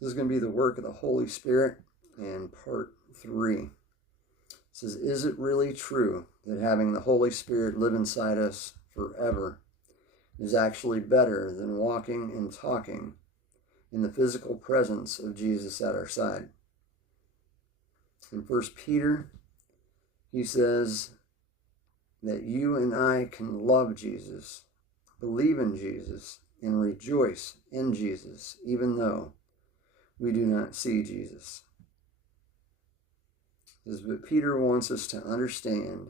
This is going to be the work of the Holy Spirit, and part 3. It says, is it really true that having the Holy Spirit live inside us forever is actually better than walking and talking in the physical presence of Jesus at our side? In 1 Peter, he says that you and I can love Jesus, believe in Jesus, and rejoice in Jesus, even though we do not see Jesus. But Peter wants us to understand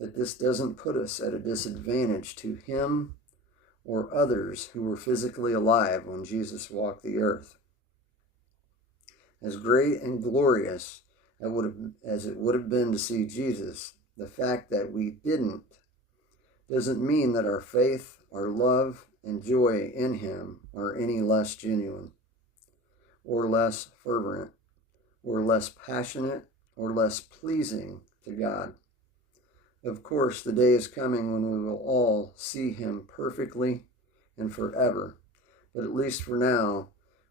that this doesn't put us at a disadvantage to him or others who were physically alive when Jesus walked the earth. As great and glorious as it would have been to see Jesus, the fact that we didn't doesn't mean that our faith, our love, and joy in him are any less genuine, or less fervent, or less passionate, or less pleasing to God. Of course, the day is coming when we will all see him perfectly and forever, but at least for now,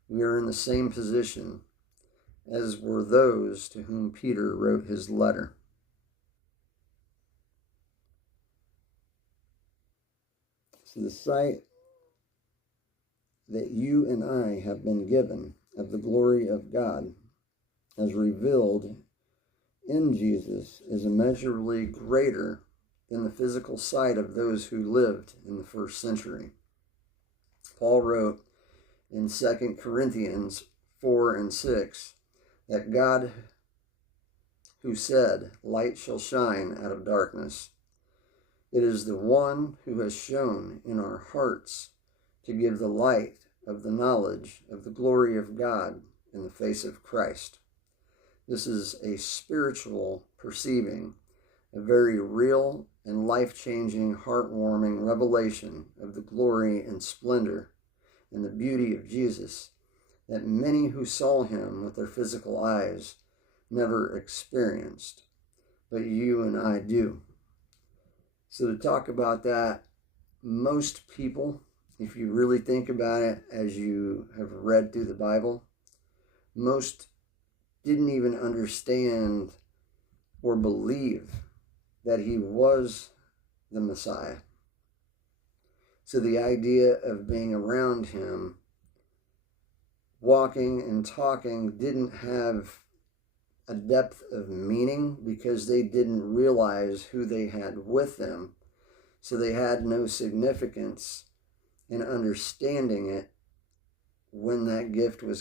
we are in the same position as were those to whom Peter wrote his letter. So the sight that you and I have been given of the glory of God as revealed in Jesus is immeasurably greater than the physical sight of those who lived in the first century. Paul wrote in 2 Corinthians 4 and 6 that God, who said, light shall shine out of darkness, it is the one who has shone in our hearts to give the light of the knowledge of the glory of God in the face of Christ. This is a spiritual perceiving, a very real and life-changing, heartwarming revelation of the glory and splendor and the beauty of Jesus that many who saw him with their physical eyes never experienced, but you and I do. So to talk about that, most people, if you really think about it as you have read through the Bible, most didn't even understand or believe that he was the Messiah. So the idea of being around him, walking and talking, didn't have a depth of meaning because they didn't realize who they had with them. So they had no significance in understanding it when that gift was